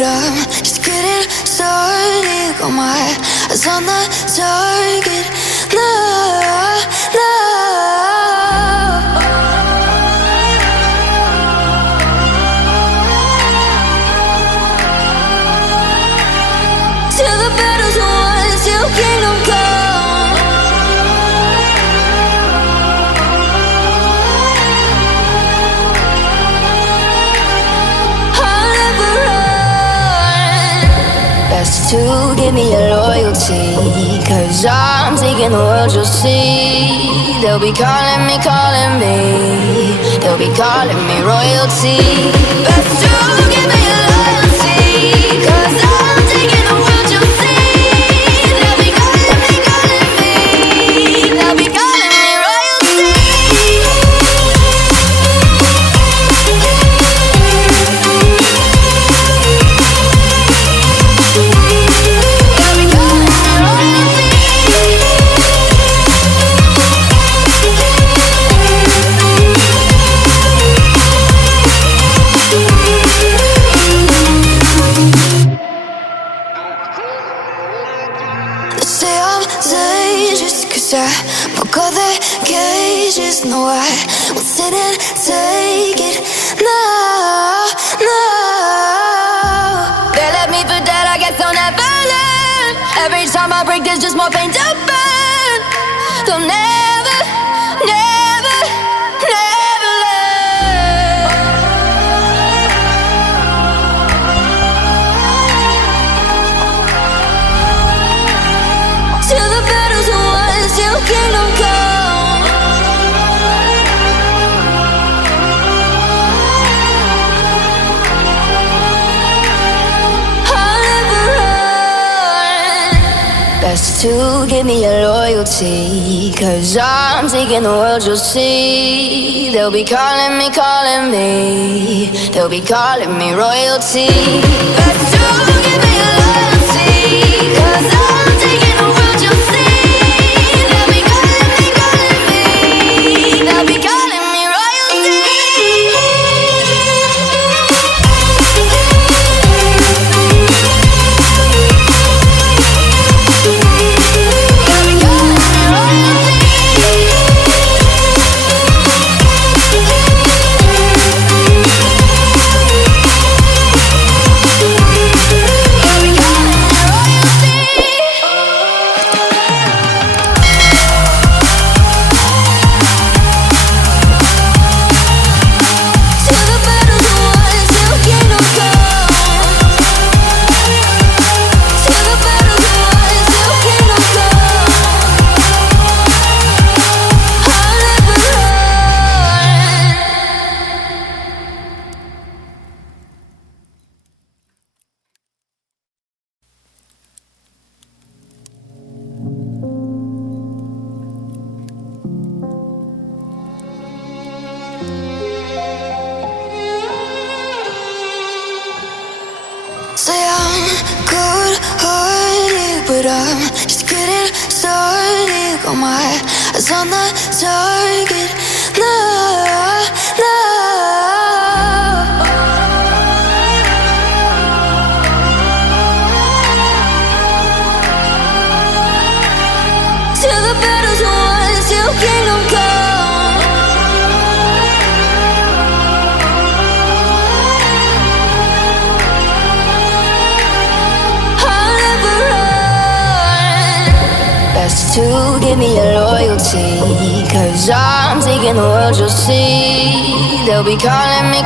but I'm just getting started. Got my eyes on the target. No, no. Till the battle's won, till kingdom come. I'll never run. Best to give me your loyalty, 'cause I'm taking the world, you'll see. They'll be calling me, they'll be calling me royalty. Best to give me your loyalty, 'cause I'm taking the world, you'll see. They'll be calling me, they'll be calling me royalty. They'll be calling me royalty. They say I'm dangerous 'cause I broke all their cages. No, I won't sit and take it. No, no. They left me for dead, I guess I'll never learn. Every time I break, there's just more pain to burn. They'll never, never, never learn. Till the battle's won, till kingdom come. I'll never run. Best to give me your loyalty, 'cause I'm taking the world, you'll see. They'll be calling me, they'll be calling me royalty. Best to give me your loyalty, 'cause I'm taking the world, you'll see. They'll be calling me, they'll be calling me royalty. They'll be calling me royalty. They'll be calling me royalty. Till the battle's won, till kingdom come. Till the battle's won, till kingdom come. I'll never run. Say I'm good-hearted, but I'm just getting started. Got my eyes on the target. No, no. Till the battle's won, till kingdom come. I'll never run. Best to give me your loyalty, 'cause I'm taking the world, you'll see. They'll be calling me,